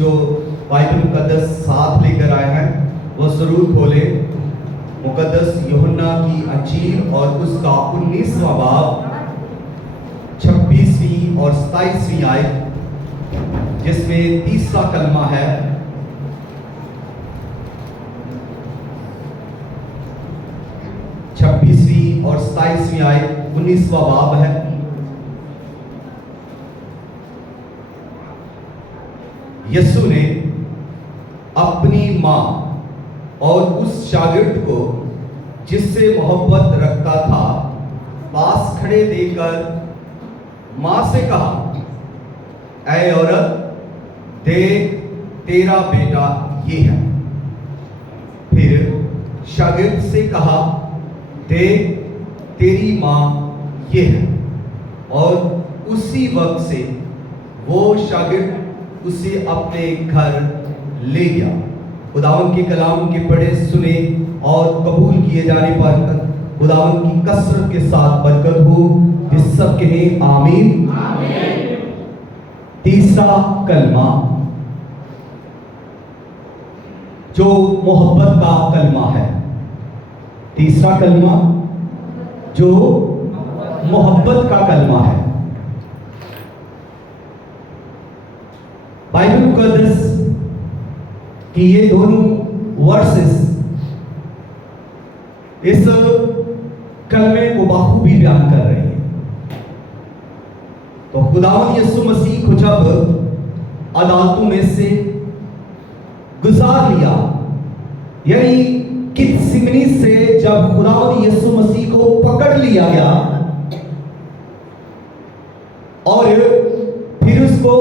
जो बाइबल मुकद्दस साथ लेकर आए हैं वो ज़रूर खोलें। मुकद्दस यूहन्ना की अंजील और उसका 19वां बाब 26वीं और 27वीं आयत, जिसमें तीसरा कलमा है। और 27वीं आयत 19वां बाब है। यीशु ने अपनी माँ और उस शागिर्द को जिससे मोहब्बत रखता था पास खड़े देकर माँ से कहा, ऐ औरत, देख तेरा बेटा ये है। फिर शागिर्द से कहा, देख तेरी माँ ये है। और उसी वक्त से वो शागिर्द उसे अपने घर ले गया। खुदावंद के कलाम के पढ़े सुने और कबूल किए जाने पर खुदावंद की कसरत के साथ बरकत हो। इस सब के लिए आमीन। तीसरा कलमा जो मोहब्बत का कलमा है। तीसरा कलमा जो मोहब्बत का कलमा है। बाइबल मुकद्दस कि ये दोनों वर्सेस इस कलमे को बखूबी बयान कर रहे हैं। तो खुदावंद यीशु मसीह को जब अदालतों में से गुजार लिया, यानी कित्सिमनी से जब खुदावंद यीशु मसीह को पकड़ लिया गया और फिर उसको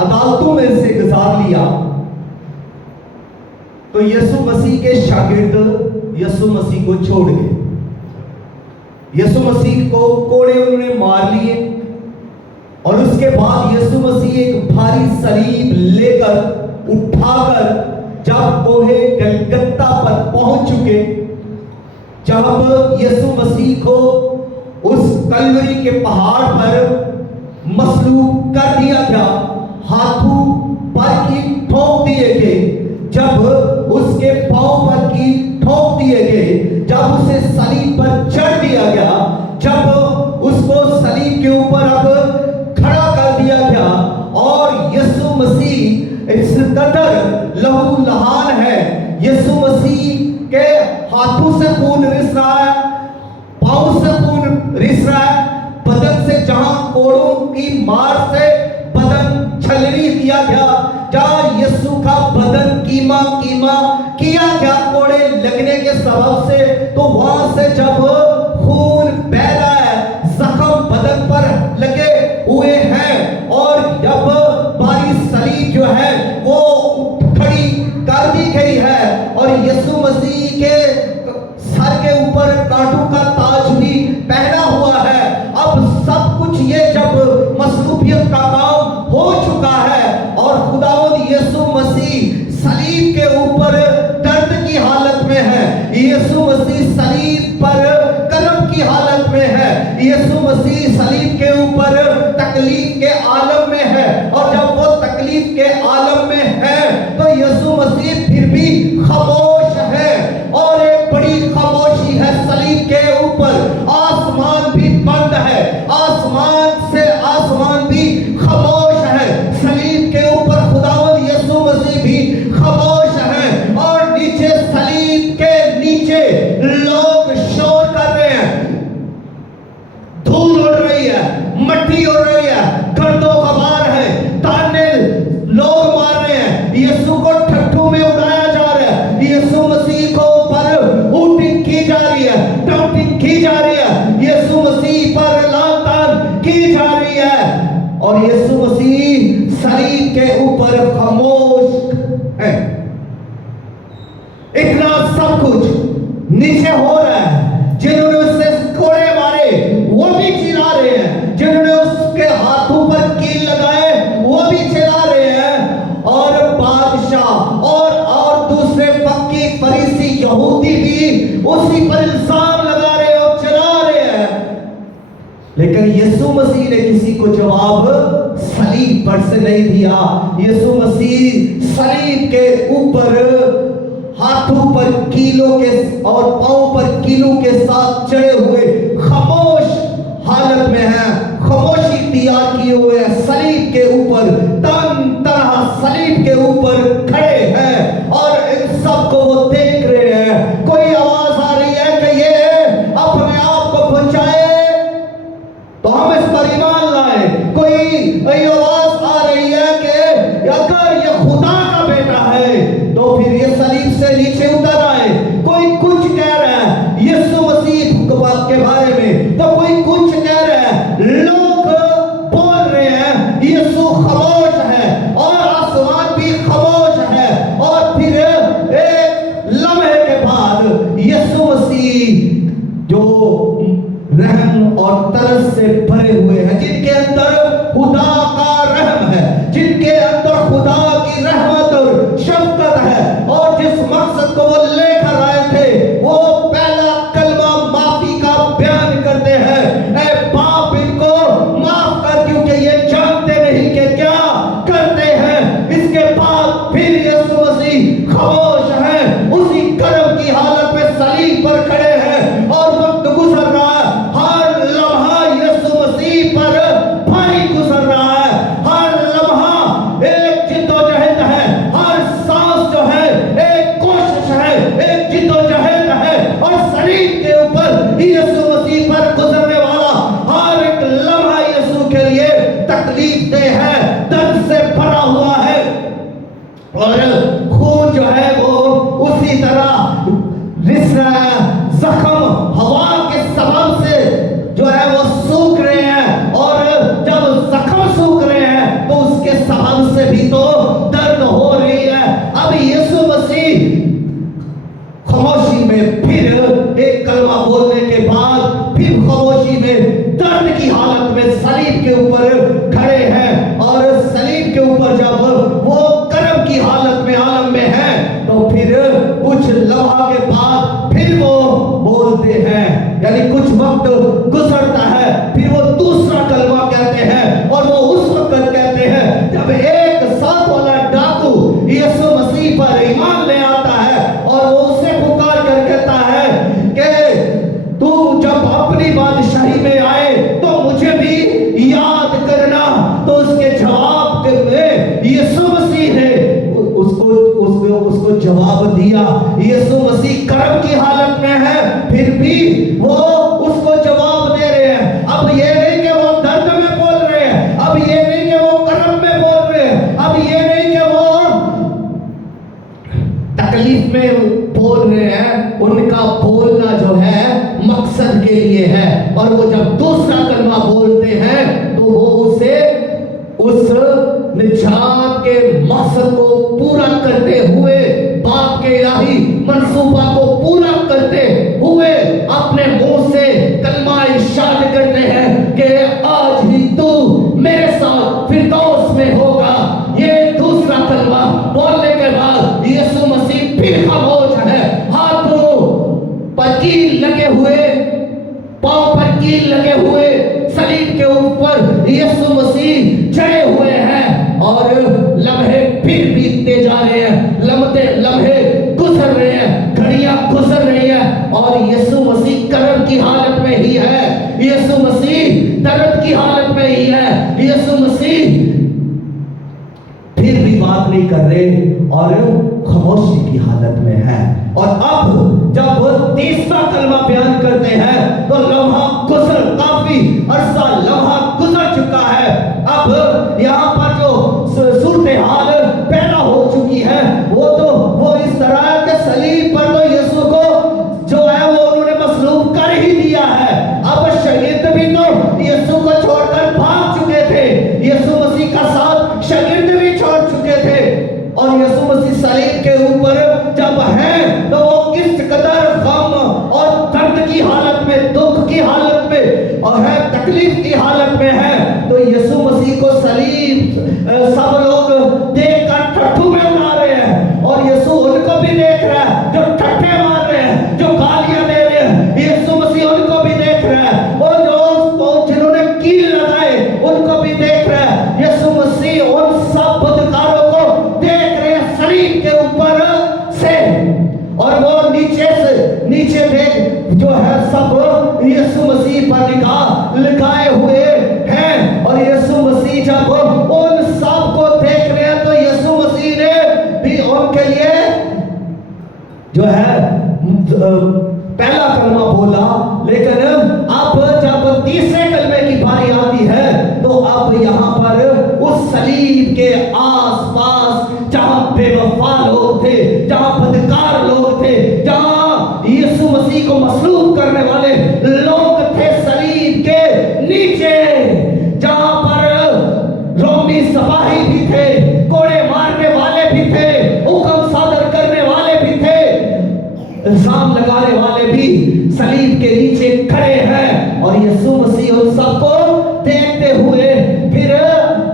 अदालतों में से गुजार लिया, तो यीशु मसीह के शागिर्द यीशु मसीह को छोड़ गए। यीशु मसीह को कोड़े उन्होंने मार लिए और उसके बाद यीशु मसीह एक भारी सलीब लेकर उठाकर जब कोहे गलगत्ता पर पहुंच चुके, जब यीशु मसीह को उस कलवरी के पहाड़ पर मसलूब कर दिया गया, हाथों पर की ठोक दिए गए, जब उसके पांव पर की ठोक दिए गए, जब उसे सलीब पर चढ़ दिया गया, जब उसको सलीब के ऊपर अब खड़ा कर दिया गया और यीशु मसीह इस कदर लहू लहान है, यीशु मसीह के हाथों से खून रिस रहा है, पांव से खून रिस रहा है, बदन से जहां कोड़ों की मार से बदन छलनी दिया गया, जहां यीशु का बदन कीमा किया गया कोड़े लगने के सबब से, तो वहां से जब खून बह रहा है, जख्म बदन पर लगे हुए हैं और जब बारी सलीब जो है वो खड़ी कर दी गई है और यीशु मसीह के सर के ऊपर कांटों का ताज भी पहना हुआ है। अब सब कुछ ये जब मसलूबियत का काम हो चुका है और खुदावंद यीशु मसीह सलीब के ऊपर दर्द की हालत में है, यीशु मसीह सलीब पर कर्म की हालत में है, यीशु मसीह सलीब के ऊपर तकलीफ के आलम में है, और जब वो तकलीफ के आलम में है तो यीशु मसीह फिर भी खामोश है और एक बड़ी खामोशी है सलीब के ऊपर। आसमान भी बंद है, आसमान से आसमान भी खामोश है, सलीब के ऊपर खुदावंद यीशु मसीह भी खामोश है और नीचे सलीब के नीचे लोग शोर कर रहे हैं, धूल उड़ रही है, मट्टी उड़ रही है, गर्दो गबार है, ताने लोग मार रहे हैं, यीशु को ठट्ठू में उड़ाया जा रहा है, यीशु मसीह को पर ऊटिंग की जा रही है, टाउटिंग की जा रही है, यीशु मसीह पर लानतान की जा रही है और यीशु मसीह सलीब के ऊपर खामोश है। इतना सब कुछ नीचे हो रहा है, जिन्होंने उससे कोड़े मारे वो भी चिल्ला रहे हैं, जिन्होंने उसके हाथों पर कील लगाए वो भी चिल्ला रहे हैं और बादशाह और दूसरे पक्की फरीसी यहूदी भी उसी पर इल्जाम लगा रहे और चिल्ला रहे हैं, लेकिन यीशु मसीह ने किसी को जवाब सलीब पर से नहीं दिया। यीशु मसीह सलीब के ऊपर हाथों पर कीलों के और पांव पर कीलों के साथ चढ़े हुए खामोश हालत में है, खामोशी तैयार किए हुए हैं, सलीब के ऊपर तन तरह सलीब के ऊपर खड़े हैं और इन सबको वो देख रहे हैं। कोई आवाज आ रही है कि ये अपने आप को बचाए तो हम इस पर ईमान लाए। कोई आवाज आ रही है कि अगर ये खुदा का बेटा है तो फिर ये सलीब से नीचे उतर आए। कोई कुछ कह रहा है यीशु मसीह के बारे में, तो कोई कुछ कह रहा है। लोग बोल रहे हैं यीशु खामोश है और आसमान भी खामोश है। और फिर एक लम्हे के बाद यीशु मसीह जो रहम और तरस से भरे हुए हैं, जिनके अंदर खुदा का रहम है, जिनके अंदर खुदा की रहमत और शफकत है, और जिस मकसद को वो लेकर आए थे वो पहला कलमा माफी का बयान करते हैं। ऐ बाप इनको माफ कर, क्योंकि ये जानते नहीं कि क्या करते हैं। इसके बाद फिर यीशु मसीह खामोश है, उसी कर्म की हालत में सलीब पर खड़े हैं और वक्त गुजर रहा है। हर लम्हा यीशु मसीह पर भारी गुजर रहा है। हर लम्हा एक जिद्दोजहद है, हर सांस जो है एक कोशिश है, एक जिद्दोजहद है। और सलीब के ऊपर यीशु मसीह पर गुजरने वाला हर एक लम्हा यीशु के लिए तकलीफ दे है, दर्द से भरा हुआ है। और खून जो है वो उसी तरह रिस रहा है। जख्म हवा के सबब से जो है वो सूख रहे हैं, और जब जख्म सूख रहे हैं तो उसके सबब से भी तो दर्द हो रही है। अब यीशु मसीह खामोशी में फिर एक कलमा बोलने के बाद फिर खामोशी में दर्द की हालत में सलीब के ऊपर खड़े हैं। और सलीब के ऊपर जब वो कर्म की हालत में आलम में है तो फिर कुछ लम्हा के बाद फिर वो बोलते हैं, यानी कुछ वक्त गुजरता है, फिर वो दूसरा कलमा कहते हैं। और वो उस वक्त कहते हैं जब एक साथ वाला डाकू यीशु मसीह पर ईमान ले आता है और वो उससे पुकार कर कहता है कि तू जब अपनी बादशाही में आए तो मुझे भी याद करना। तो उसके जवाब में यीशु मसीह ने उसको जवाब दिया। यीशु मसीह कर्म की हालत में है, फिर भी वो उसको जवाब दे रहे हैं। अब ये नहीं कि वो दर्द में बोल रहे हैं, अब ये नहीं कि वो कर्म में बोल रहे हैं, अब ये नहीं कि वो तकलीफ में बोल रहे हैं। उनका बोलना जो है मकसद के लिए है, और वो जब दूसरा कलमा बोलते हैं तो वो उसे उस निजात के मकसद को पूरा करते हुए, बाप के इलाही मंसूबा को पूरा करते हुए अपने मुंह से कलमा इरशाद करते हैं कि आज ही तू मेरे साथ फिरदौस में होगा। ये दूसरा कलमा बोलने के बाद यीशु मसीह फिर खामोश है। हाथों पर कील लगे हुए, पांव पर कील लगे हुए सलीब के ऊपर यीशु मसीह चढ़े हुए हैं। और लम्हे फिर बीतते जा रहे हैं, लम्हे गुजर रहे हैं, घड़ियां गुजर रही है, और यीशु मसीह कर्म की हालत में ही है, यीशु मसीह दर्द की हालत में ही है। यीशु मसीह फिर भी बात नहीं कर रहे और खामोशी की हालत में है। और अब जब तीसरा कलमा बयान करते हैं तो लम्हा गुजर, काफी अरसा लम्हा गुजर चुका है। अब यहाँ पर जो सूरत हाल पैदा हो चुकी है वो इस तरह के सलीब पर तो यीशु को जो है वो उन्होंने मसलूब कर ही दिया है। अब शागिर्द भी तो यीशु को छोड़कर भाग चुके थे, यीशु मसीह का साथ शागिर्द भी छोड़ चुके थे। और यीशु मसीह सलीब के ऊपर जब है तो वो किस कदर गम और दर्द की हालत में, दुख की हालत में और है, तकलीफ की हालत में है। तो यीशु मसीह को सलीब सब लोग देखकर ठट्ठू में उड़ा रहे हैं, और यीशु उनको भी देख रहा है जो ठट्ठे मार रहे हैं, जो गालियां दे रहे हैं। यीशु मसीह उनको भी देख रहा है, और जो जिन्होंने कील लगाए उनको भी देख रहा है। यीशु जो है पहला कलमा बोला, लेकिन अब जब तीसरे कलमे की बारी आती है तो अब यहाँ पर उस सलीब के आसपास जहाँ बेवफा लोग थे, जहाँ बदकार लोग थे, जहाँ यीशु मसीह को मसलूब करने वाले लोग थे, सलीब के नीचे जहाँ पर रोमी सिपाही भी थे, कोड़े मारने वाले भी थे, हुक्म सादर करने वाले भी थे, इल्जाम लगाने वाले भी सलीब के नीचे खड़े हैं। और यीशु मसीह उन सबको देखते हुए फिर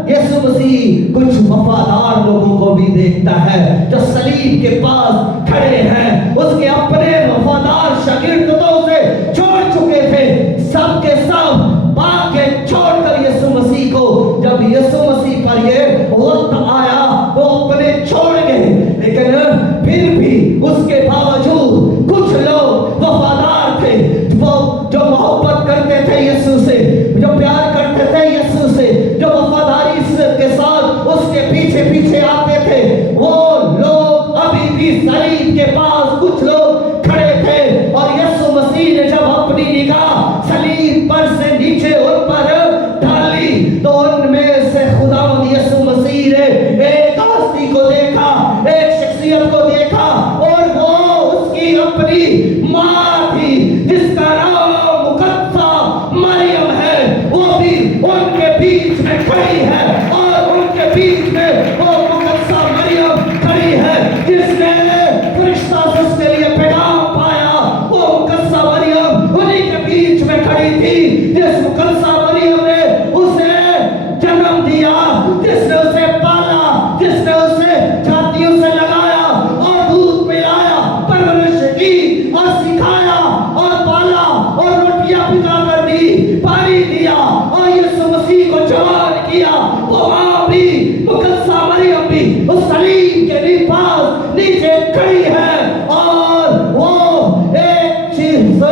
यीशु मसीह कुछ वफादार लोगों को भी देखता है जो सलीब के पास खड़े हैं। उसके अपने वफादार शागिर्द तो उसे छोड़ चुके थे, सब के सब भाग के छोड़कर यीशु मसीह को, जब यीशु मसीह पर ये वक्त आया तो अपने छोड़ गए। लेकिन फिर भी उसके बावजूद कुछ लोग वफादार थे, वो जो मोहब्बत करते थे यीशु से, जो प्यार करते थे यीशु से, जो वफादारी के साथ उसके पीछे पीछे आते थे, वो लोग अभी भी सलीब के पास कुछ लोग खड़े थे। और यीशु मसीह ने जब अपनी निगाह सलीब पर से नीचे उन पर डाली तो उनमें से खुदावंद यीशु मसीह ने एक हस्ती को देखा, एक शख्सियत को देखा, और वो उसकी अपनी माँ थी जिसका नाम मुकद्दसा मरियम है। वो भी उनके बीच में खड़ी है, और उनके बीच में वो मुकद्दसा मरियम खड़ी है जिसने फरिश्ता से उसके लिए पैगाम पाया। वो मुकद्दसा मरियम उन्हीं के बीच में खड़ी थी, जिस मुकद्दसा मरियम ने उसे जन्म दिया, जिसने उसे पाला, जिसने उसे छातियों से लगाया और दूध पिलाया, परवरिश की और सिखाया और पाला और रोटियां पका कर दी, पानी दिया और यीशु मसीह को जवान किया। वो वहां भी मुकद्दसा मरियम भी उस सलीब के पास नीचे खड़ी है। और वो एक चीज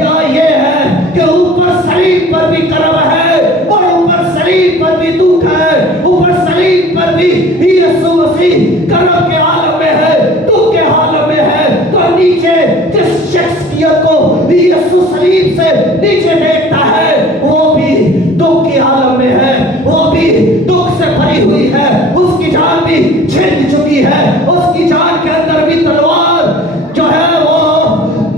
या ये है कि ऊपर सलीब पर भी करब है और ऊपर सलीब पर भी दुख है, ऊपर सलीब पर भी यीशु मसीह करब के आलम में है, दुख के आलम में है। तो नीचे जिस शख्सियत को यीशु सलीब से नीचे देखता है वो भी दुख के आलम में है, वो भी दुख से भरी हुई है, उसकी जान भी छिन चुकी है, उसकी जान के अंदर भी तलवार जो है वो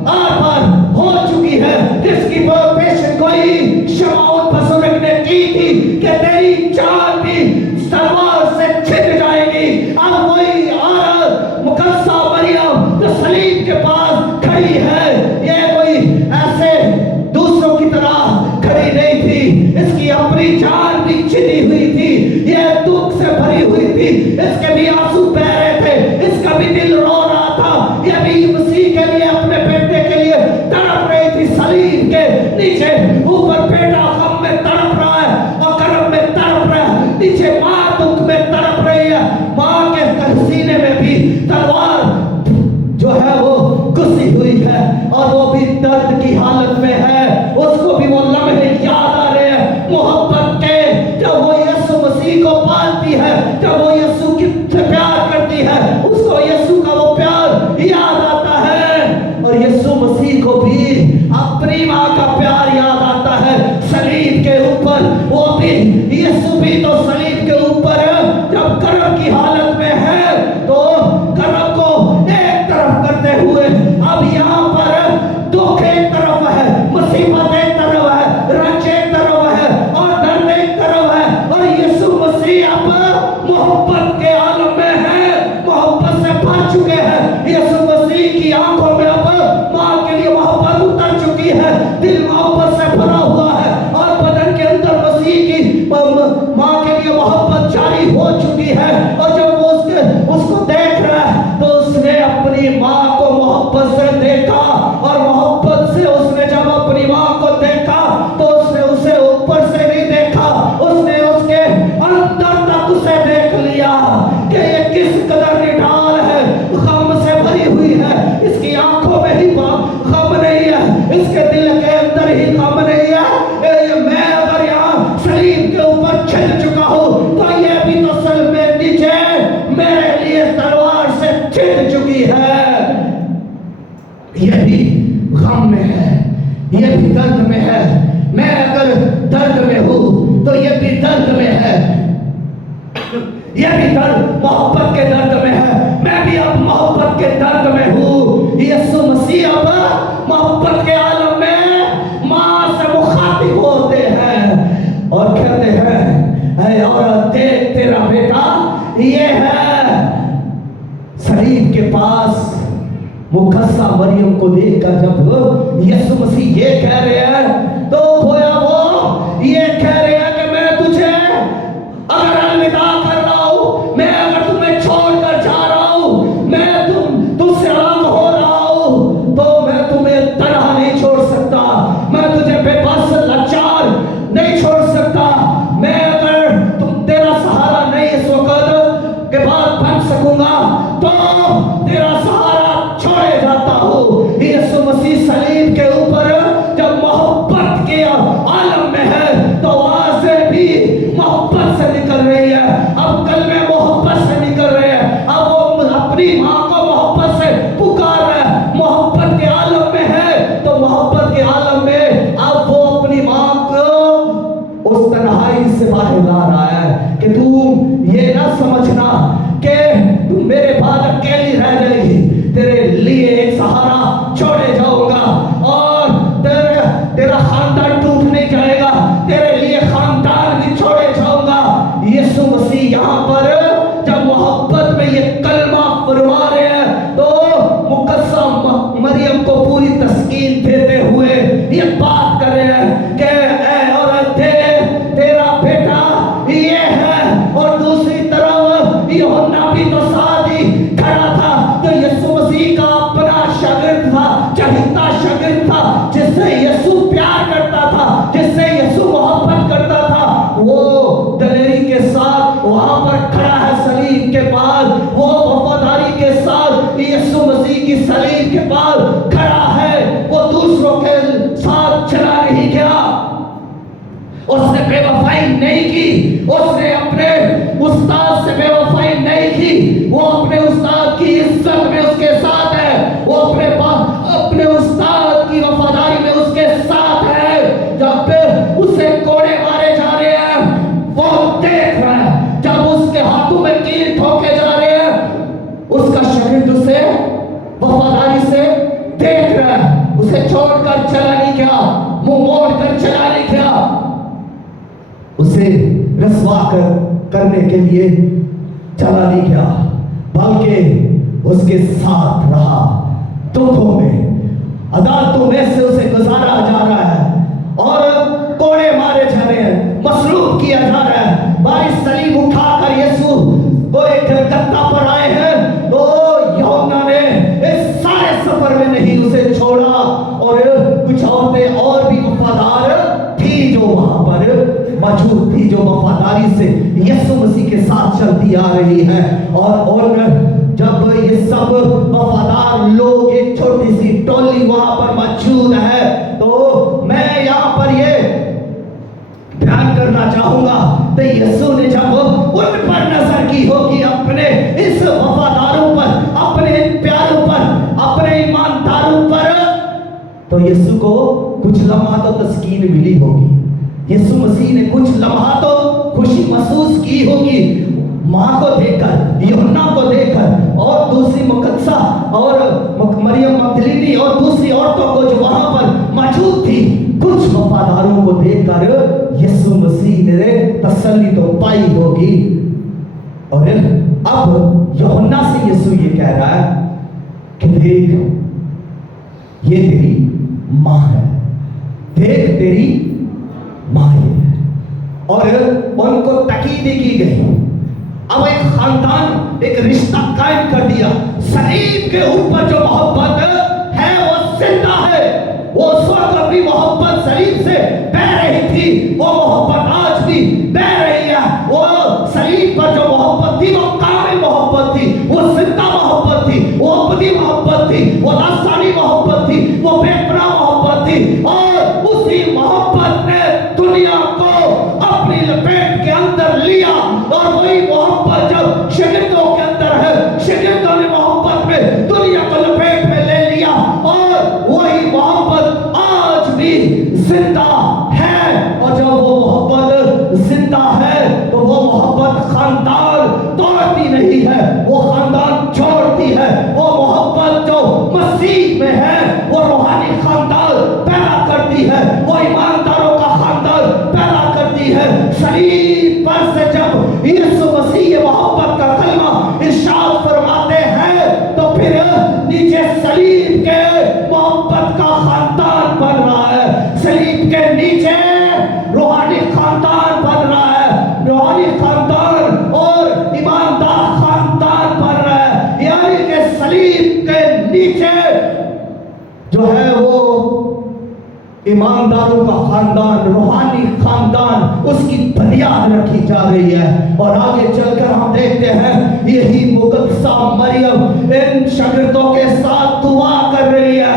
आर पार हो चुकी है, जिसकी वो पेशन कोई शमौन बसुरक ने की थी कि तेरी जान भी तलवार से छिन जाएगी। अब वही औरत मुकद्दसा मरियम जो सलीब के पास खड़ी है, ये कोई ऐसे दूसरों की तरह खड़ी नहीं थी, इसकी अपनी जान भी छिनी हुई थी, ये दुख से भरी हुई थी, इसके भी आंसू बह रहे थे, इसका भी दिल रो रहा था, ये भी मसीह के लिए, अपने बेटे के लिए तड़प रही थी। सलीब के नीचे ऊपर बेटा गम में तड़प रहा है और करब में तड़प रहा है, नीचे माँ दुख में तड़प रही है, माँ के सीने में भी तलवार जो है वो घुसी हुई है और वो भी दर्द की हालत में है। उसको भी वो लम्हे याद आ रहे हैं मोहब्बत के, जब वो यीशु मसीह को पालती है, जब वो यीशु से प्यार करती है, उसको यीशु का वो प्यार याद आता है। और यीशु मसीह को भी अपनी माँ का प्यार याद आता है सलीब के ऊपर। वो भी यीशु भी तो सलीब के ऊपर जब करब की हालत में है तो करब को एक तरफ करते हुए अब यहाँ पर दुख एक तरफ है, मुसीबत एक तरफ है, रंज एक तरफ है और दर्द एक तरफ है, और यीशु मसीह अब मोहब्बत के आलम में है, मोहब्बत से भर चुके हैं। यीशु मसीह की आंखों में अब माँ के लिए मोहब्बत उतर चुकी है, दिल मोहब्बत से भरा हुआ है और बदन के अंदर मसीह की माँ के लिए मोहब्बत जारी हो चुकी है। और जब वो उसको देख रहा है तो उसने अपनी माँ को मोहब्बत से देखा, और मोहब्बत से उसने जब अपनी माँ को देखा तो उसने उसे ऊपर से नहीं देखा, उसने उसके अंदर तक उसे देख लिया कि ये किस कदर निढाल है, गम से भरी हुई है, इसकी आंखों में ही गम नहीं है, इसके दिल के अंदर ही गम नहीं है। ये मैं अगर यहाँ सलीब के ऊपर छिल चुका हूँ तो ये भी तो सलीब में नीचे मेरे लिए तलवार से छिल चुकी है। ये भी गम में है, ये भी दर्द में है। मैं अगर दर्द में हूँ तो ये भी दर्द में है, ये भी दर्द मोहब्बत के दर्द में है। मैं भी अब मोहब्बत के दर्द में हूँ। यीशु मसीह अब मोहब्बत के आलम में माँ से मुखातिब होते हैं और कहते हैं, ऐ औरत देख तेरा बेटा ये है। सलीब के पास मुकद्दसा मरियम को देखकर जब यीशु मसीह ये कह रहे हैं, तो गोया वो ये कह रहे हैं कि मैं तुझे अगर अलविदा कर रहा हूं, मैं अगर तुम्हें छोड़कर जा रहा हूं, मैं तुमसे अलग हो रहा हूं, तो मैं तुम्हें तन्हा नहीं छोड़ सकता, मैं तुझे बेबस लाचार नहीं छोड़ सकता। मैं अगर तेरा सहारा नहीं इस वक्त के बाद बन सकूंगा, तो तेरा सहारा छोड़े जाता हूँ। यीशु मसीह सलीब के ऊपर जब मोहब्बत के आलम में है, तो आवाज़ें भी मोहब्बत से निकल रही है, अब कलमे मोहब्बत से निकल रहे हैं। अब वो अपनी माँ को मोहब्बत से पुकार रहा है, मोहब्बत के आलम में है, तो मोहब्बत के आलम में अब वो अपनी माँ को उस तन्हाई से बाहर ला रहा है कि तुम ये ना समझना कि तुम मेरे बाद अकेली रह जाएगी, तेरे लिए एक सहारा छोड़े जाऊंगा और तेरा खानदान टूट नहीं जाएगा, तेरे लिए खानदान भी छोड़े जाऊंगा। यीशु मसीह यहाँ पर जब मोहब्बत में ये कलमा फरमा रहे हैं, तो मुकद्दसा मरियम को पूरी तस्कीन देते हुए ये बात कर रहे हैं कि ऐ औरत तेरा बेटा ये है। और दूसरी तरफ यूहन्ना भी तो साथ ही खड़ा था, तो यीशु मसीह का अपना शागिर्द था, चहेता शागिर्द था, जिससे यीशु प्यार करता था, जिससे यीशु मोहब्बत करता था, वो दलेरी के साथ वहां पर खड़ा है सलीब के पास, वो वफादारी के साथ यीशु मसीह की सलीब के पास खड़ा है। वो दूसरों के साथ चला नहीं गया, उसने बेवफाई नहीं की, उसने अपने उस्ताद से बेवफाई नहीं की, वो अपने उस्ताद की इज्जत में उसके साथ है, वो अपने उस्ताद की वफादारी में उसके साथ है। जब उसे कोड़े मारे जा रहे हैं वो देख रहा है, जब उसके हाथों में कील ठोके जा रहे हैं उसका शागिर्द उसे वफादारी से देख रहा है, उसे छोड़कर चला नहीं गया, मुंह मोड़कर चला नहीं गया, उसे रसवा करने के लिए चला नहीं गया, बल्कि उसके साथ रहा। दुखों में, अदालतों में से उसे गुजारा जा रहा है और कोड़े मारे जा रहे हैं, मसलूब किया जा रहा है। भाई सलीब उठाकर यीशु को एक गद्दा पर आए हैं, तो यूहन्ना ने इस सारे सफर में नहीं उसे छोड़ा। और कुछ औरतें और भी वफादार थी जो वहां पर मौजूद थी, जो वफादारी से यीशु मसीह के साथ चलती आ रही है। और जब ये सब वफादार लोग, एक छोटी सी टोली वहां पर मौजूद है, तो मैं यहाँ पर ये ध्यान करना चाहूंगा, तो यीशु ने जब उन पर नजर की होगी, अपने इस वफादारों पर, अपने प्यारों पर, अपने ईमानदारों पर, तो यीशु को कुछ लम्हा तो तस्कीन मिली होगी, यीशु मसीह ने कुछ लम्हा तो खुशी महसूस की होगी, माँ को देखकर, यूहन्ना को देखकर, और दूसरी मुकद्दसा और मरियम मगदलीनी और दूसरी औरतों को जो वहां पर मौजूद थी, कुछ वफादारों को देखकर यीशु मसीह ने तसल्ली तो पाई होगी। और अब यूहन्ना से यीशु ये कह रहा है कि देख ये तेरी माँ है, देख तेरी माँ है। और उनको तकीदी की गई, अब एक खानदान, एक रिश्ता कायम कर दिया। सलीब के ऊपर जो मोहब्बत है वो जिंदा है, वो उस वक्त अपनी मोहब्बत सलीब से बह रही थी, वो मोहब्बत आज भी बह रही है। वो सलीब पर जो मोहब्बत थी वो कामिल मोहब्बत थी, वो जिंदा मोहब्बत थी, वो अबदी मोहब्बत थी, वो लासानी मोहब्बत थी, वो बेपनाह मोहब्बत थी। और उसी मोहब्बत ने दुनिया को अपनी लपेट के अंदर लिया, और वही मोहब्बत जब शागिर्दों के अंदर है, शागिर्दों ने मोहब्बत में दुनिया को लपेट में ले लिया। और ईमानदारों का खानदान, रूहानी खानदान, उसकी बुनियाद रखी जा रही है। और आगे चलकर हम देखते हैं यही मुकद्दसा मरियम इन शागिर्दों के साथ दुआ कर रही है।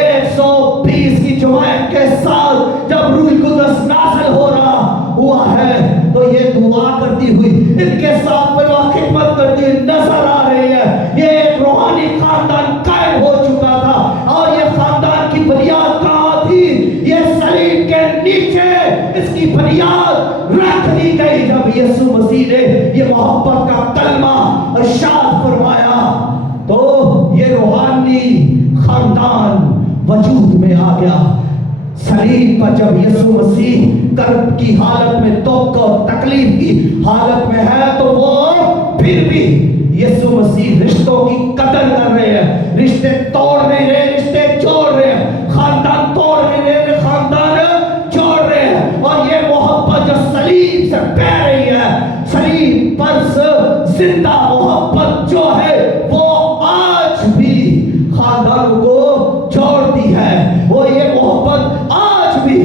120 की जमात के साथ जब रूह कुदस नाज़िल हो रहा हुआ है तो ये दुआ करती हुई इनके साथ में खिदमत करती हुई नजर आ रही है। ये एक रूहानी खानदान कायम हो चुका था और ये खानदान की बुनियाद कहाँ थी? ये सलीब के नीचे इसकी बुनियाद रख दी गई जब यीशु मसीह ने ये मोहब्बत का कलमा इरशाद फरमाया तो ये रूहानी खानदान वजूद में आ गया। सलीब पर जब यीशु मसीह कर्ब की हालत में, दुख और तकलीफ की हालत में है तो वो फिर भी यीशु मसीह रिश्तों की कदर कर रहे हैं। रिश्ते तोड़ नहीं रहे, रिश्ते जोड़ रहे हैं। खानदान तोड़ नहीं रहे, खानदान जोड़ रहे हैं। और ये मोहब्बत जो सलीब से बह रही है, सलीब पर से जिंदा मोहब्बत जो है वो आज भी खानदान को जोड़ती है। वो ये मोहब्बत आज भी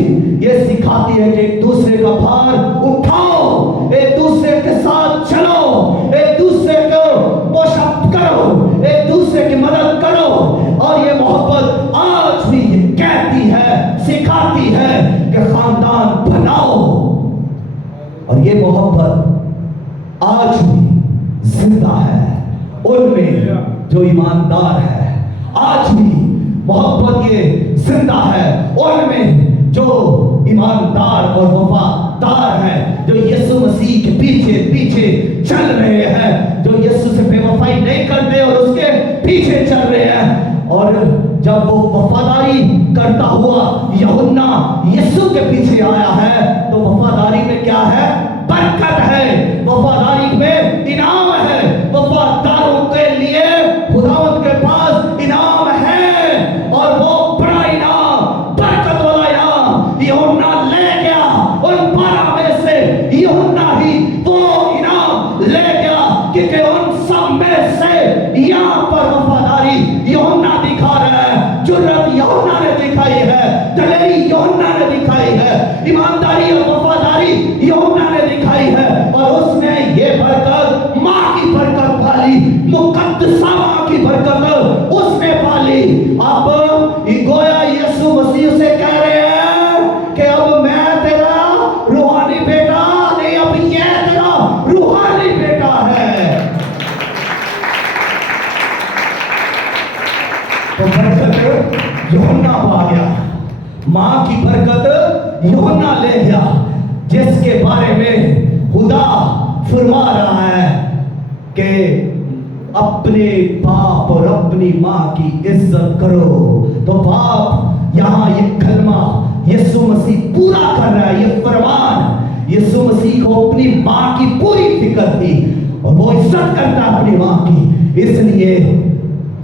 ये सिखाती है कि एक दूसरे का भार उठाओ, एक दूसरे के साथ चलो, एक दूसरे को पुशअप करो, एक दूसरे की मदद करो। और ये मोहब्बत आज भी ये कहती है, सिखाती है कि खानदान बनाओ। और ये मोहब्बत आज भी जिंदा है उनमें जो ईमानदार है। आज भी मोहब्बत ये जिंदा है उनमें जो ईमानदार और वफादार है, जो यीशु मसीह के पीछे पीछे चल रहे हैं, जो यीशु से बेवफाई नहीं करते और उसके पीछे चल रहे हैं। और जब वो वफादारी करता हुआ यूहन्ना यीशु के पीछे आया है तो वफादारी में क्या है? बरकत है, वफादारी में इनाम है। वफादारों के लिए खुदावंद के पास इनाम है और वो बड़ा इनाम, बरकत वाला इनाम यूहन्ना ले गया। उन 12 में से यूहन्ना ही वो इनाम ले गया क्योंकि उन सब में से यहाँ पर वफादारी यूहन्ना दिखा रहा है, जुर्रत यूहन्ना ने दिखाई है, दलेरी यूहन्ना ने दिखाई है, ईमानदारी और वफादारी यूहन्ना ने दिखाई है। और उसने ये बरकत, माँ की बरकत पाली, मुकद्दसा माँ की बरकत उसने पाली। अब गोया यीशु मसीह से कह रहे हैं कि अब मैं तेरा रूहानी बेटा नहीं, अब ये तेरा रूहानी बेटा है। तो बरकत यूहन्ना पा गया, माँ की बरकत यूहन्ना ले गया, जिसके बारे में खुदा फरमा रहा है कि अपने बाप और अपनी माँ की इज्जत करो। तो बाप यहाँ ये कलमा यीशु मसीह पूरा कर रहा है, ये फरमान यीशु मसीह को अपनी माँ की पूरी फिक्र थी और वो इज्जत करता है अपनी माँ की। इसलिए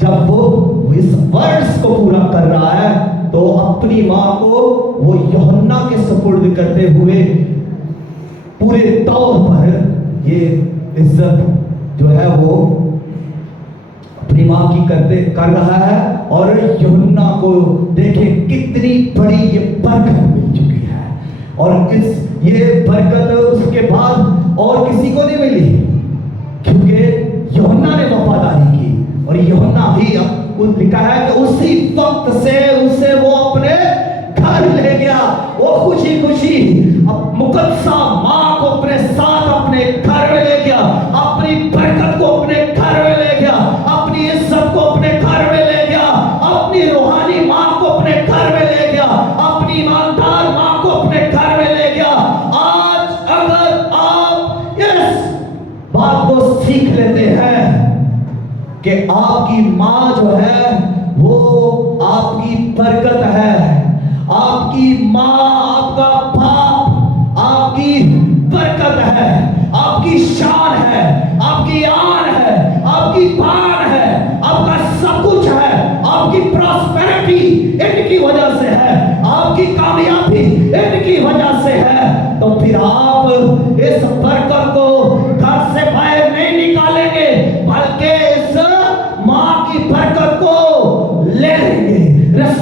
जब वो इस वर्ड्स को पूरा कर रहा है तो अपनी माँ को वो यूहन्ना के सुपुर्द करते हुए पूरे तौर पर ये इज्जत जो है वो अपनी माँ की कर रहा है। और यूहन्ना को देखे कितनी बड़ी ये बरकत मिल चुकी है। और इस ये बरकत उसके बाद और किसी को नहीं मिली क्योंकि यूहन्ना ने वफादारी की। और यूहन्ना ही लिखा है कि उसी वक्त से उसे वो अपने घर ले गया। वो खुशी खुशी मुकद्दसा माँ को अपने साथ अपने घर में ले गया, अपनी बरकत को अपने घर में ले गया, अपनी इज्जत को अपने घर में ले गया, अपनी रूहानी माँ को अपने घर में ले गया, अपनी ईमानदार माँ को अपने घर में ले गया। आज अगर आप इस बात को सीख लेते हैं कि आपकी माँ जो है वो आपकी बरकत है, आपकी माँ, आपका बाप आपकी बरकत है, आपकी शान है, आपकी आन है, आपकी बान है, आपका सब कुछ है, आपकी प्रॉस्पेरिटी इनकी वजह से है, आपकी कामयाबी इनकी वजह से है। तो फिर आप इस बरकत को घर से बाहर नहीं निकालेंगे बल्कि इस माँ की बरकत को ले लेंगे।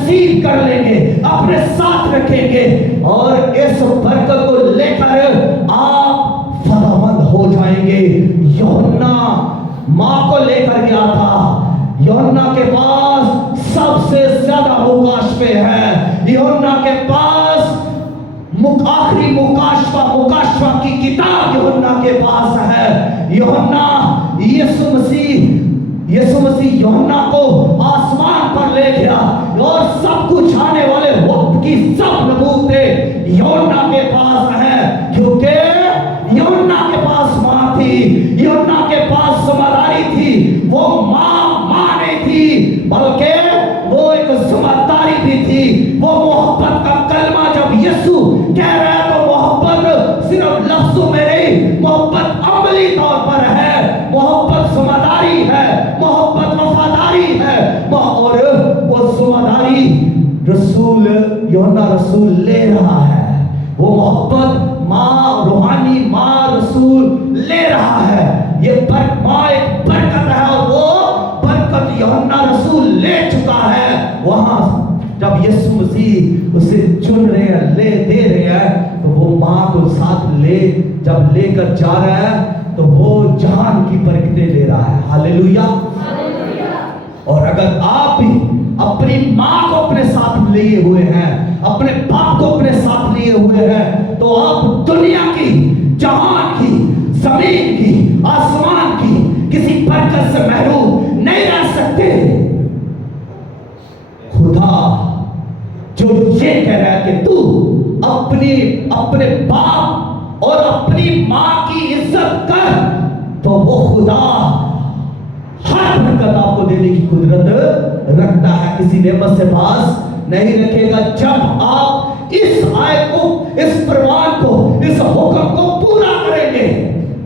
रिसीव कर लेंगे, अपने साथ रखेंगे और इस बरकत को लेकर आप फलामंद हो जाएंगे। यूहन्ना माँ को लेकर गया था, यूहन्ना के पास सबसे ज्यादा मुकाशफे है, यूहन्ना के पास आखिरी मुकाशफा की किताब यूहन्ना के पास है। यूहन्ना यीशु मसीह यूहन्ना को आसमान पर ले गया और सब कुछ आने वाले वक्त की सब नबूवतें यूहन्ना के पास है, क्योंकि यूहन्ना के पास माँ थी, यूहन्ना के पास समझदारी थी। वो माँ नहीं थी, बल्कि वो एक समझदारी भी थी। वो मोहब्बत का कलमा जब यीशु कह रहा है तो मोहब्बत सिर्फ लफ्जों में नहीं, मोहब्बत अमली तौर पर है, मोहब्बत समझदारी है, मोहब्बत वफादारी है। और वो समझदारी यूहन्ना रसूल ले रहा है, वो मोहब्बत माँ, रूहानी माँ रसूल ले रहा है। ये माँ एक बरकत है और वो बरकत यूहन्ना रसूल ले चुका है। वहां जब यीशु मसीह उसे चुन रहे हैं, दे रहे हैं, तो वो माँ को साथ जब लेकर जा रहा है तो वो जहान की बरकतें ले रहा है। हालेलुया। और अगर आप भी अपनी माँ को अपने साथ लिए हुए हैं, अपने बाप को अपने साथ लिए हुए हैं, तो आप दुनिया की, जहान की, जमीन की, आसमान की किसी बरकत से महरूम नहीं रह सकते। खुदा जो ये कह रहा है कि तू अपने बाप और अपनी माँ की इज्जत कर, तो वो खुदा हर बरकत आपको देने की कुदरत रखता है, किसी नेमत से पास नहीं रखेगा। जब आप इस आयत को, इस प्रमाण को, इस हुक्म को पूरा करेंगे,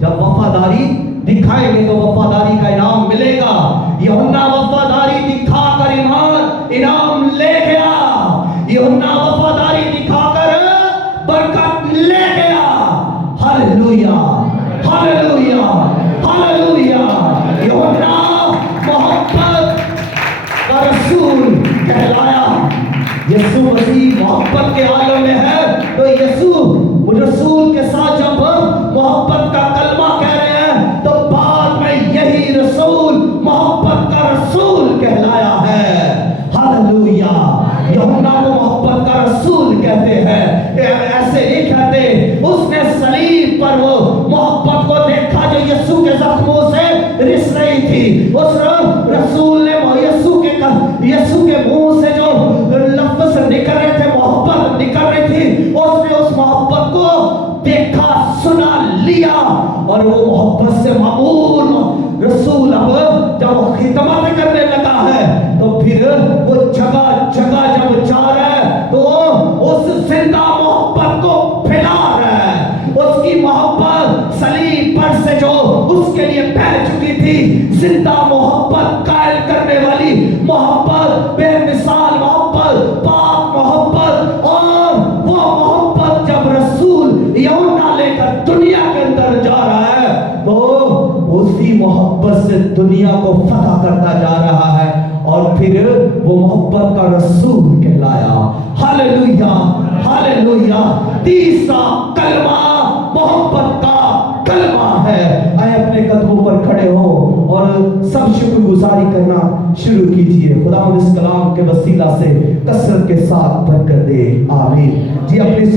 जब वफादारी दिखाएंगे तो वफादारी का इनाम मिलेगा। यूहन्ना वफादारी दिखाकर इनाम ले गया, यूहन्ना वफादारी दिखाकर बरकत ले गया। Hallelujah, hallelujah, hallelujah. यूहन्ना मोहब्बत का रसूल कहलाया। यीशु मसीह मोहब्बत के आलम में है, तो यीशु रसूल के साथ जब मोहब्बत का कलमा कह रहे हैं, तो बाद में यही रसूल मोहब्बत का रसूल कहलाया है। हालेलुया। यूहन्ना को मोहब्बत का रसूल कहते हैं, ऐसे नहीं कहते। उसने सलीब पर वो मोहब्बत को देखा जो यीशु के जख्मों से रिस रही थी। उस रसूल ने यीशु के मुंह से जो लफ्ज निकल रहे थे, मोहब्बत निकल रही थी, उसने उस मोहब्बत को देखा, सुना, लिया और वो मोहब्बत से मामूल रसूल अब जब खिदमत करने लगा है, तो फिर वो जगह जगह जब जा रहा है तो उस जिंदा मोहब्बत को फैला रहा है। उसकी मोहब्बत सलीब पर से जो उसके लिए बह चुकी थी, जिंदा मोहब्बत, कायल करने वाली मोहब्बत, बेमिसाल मोहब्बत, पाक मोहब्बत, और वो मोहब्बत जब रसूल यूहन्ना लेकर दुनिया के अंदर जा रहा है, तो उसी मोहब्बत से दुनिया को फतह करता जा रहा है और फिर वो मोहब्बत का रसूल कहलाया। Hallelujah, hallelujah. तीसरा कलमा मोहब्बत का कलमा है। आए अपने कदमों पर खड़े हो और सब शुक्रगुजारी करना शुरू कीजिए। खुदा इस कलाम के वसीला से कसरत के साथ बरकत दे। आमीन। जी अपनी